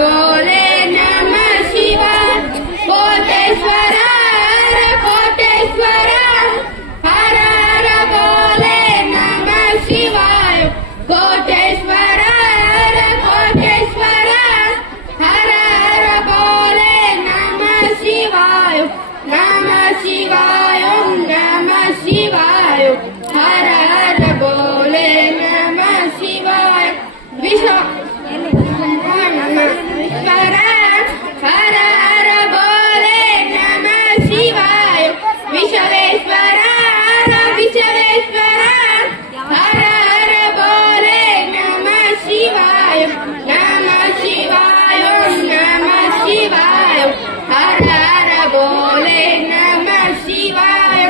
बोले नमः शिवाय कोटेश्वर कोटेश्वर हर हर बोले नमः शिवाय कोटेश्वर कोटेश्वर हर हर बोले नमः शिवाय नमः शिवाय हर हर बोले नमः शिवाय विश्व हर हर बोले नमः शिवाय विश्वेश्वर विश्वेश्वर हर हर बोले नमः शिवाय नमः शिवाय हर हर बोले नमः शिवाय